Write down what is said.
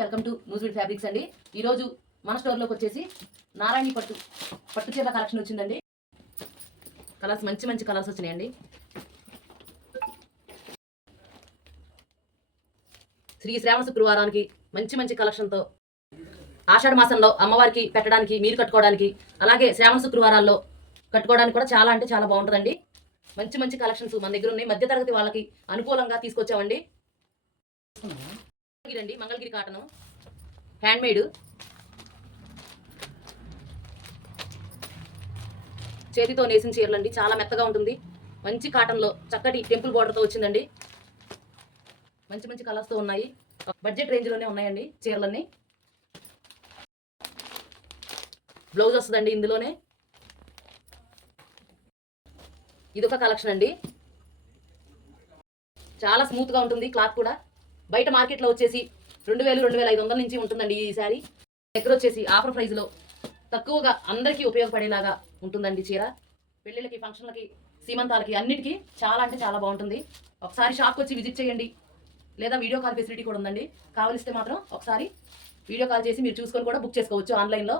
Welcome to న్యూస్విడ్ fabrics అండి. ఈరోజు మన స్టోర్లోకి వచ్చేసి నారాయణి పట్టు చీరల కలెక్షన్ వచ్చిందండి. కలర్స్ మంచి మంచి కలర్స్ వచ్చినాయండి. శ్రీ శ్రావణ శుక్రవారానికి మంచి మంచి కలెక్షన్తో ఆషాఢ మాసంలో అమ్మవారికి పెట్టడానికి, మీరు కట్టుకోవడానికి, అలాగే శ్రావణ శుక్రవారాల్లో కట్టుకోవడానికి కూడా చాలా అంటే చాలా బాగుంటుందండి. మంచి మంచి కలెక్షన్స్ మన దగ్గర ఉన్నాయి. మధ్యతరగతి వాళ్ళకి అనుకూలంగా తీసుకొచ్చామండి. మంగళగిరి కాటను హ్యాండ్మేడ్ చేతితో నేసిన చీరలండి. చాలా మెత్తగా ఉంటుంది. మంచి కాటన్లో చక్కటి టెంపుల్ బార్డర్తో వచ్చిందండి. మంచి మంచి కలర్స్తో ఉన్నాయి. బడ్జెట్ రేంజ్లోనే ఉన్నాయండి చీరలన్నీ. బ్లౌజ్ వస్తుందండి ఇందులోనే. ఇదొక కలెక్షన్ అండి. చాలా స్మూత్గా ఉంటుంది క్లాత్ కూడా. బయట మార్కెట్లో వచ్చేసి 2000-2500 నుంచి ఉంటుందండి ఈ శారీ. దగ్గర వచ్చేసి ఆఫర్ ప్రైస్లో తక్కువగా అందరికీ ఉపయోగపడేలాగా ఉంటుందండి చీర. పెళ్ళిళ్ళకి, ఫంక్షన్లకి, సీమంతాలకి అన్నిటికీ చాలా అంటే చాలా బాగుంటుంది. ఒకసారి షాప్కి వచ్చి విజిట్ చేయండి, లేదా వీడియో కాల్ ఫెసిలిటీ కూడా ఉందండి. కావలిస్తే మాత్రం ఒకసారి వీడియో కాల్ చేసి మీరు చూసుకొని కూడా బుక్ చేసుకోవచ్చు ఆన్లైన్లో.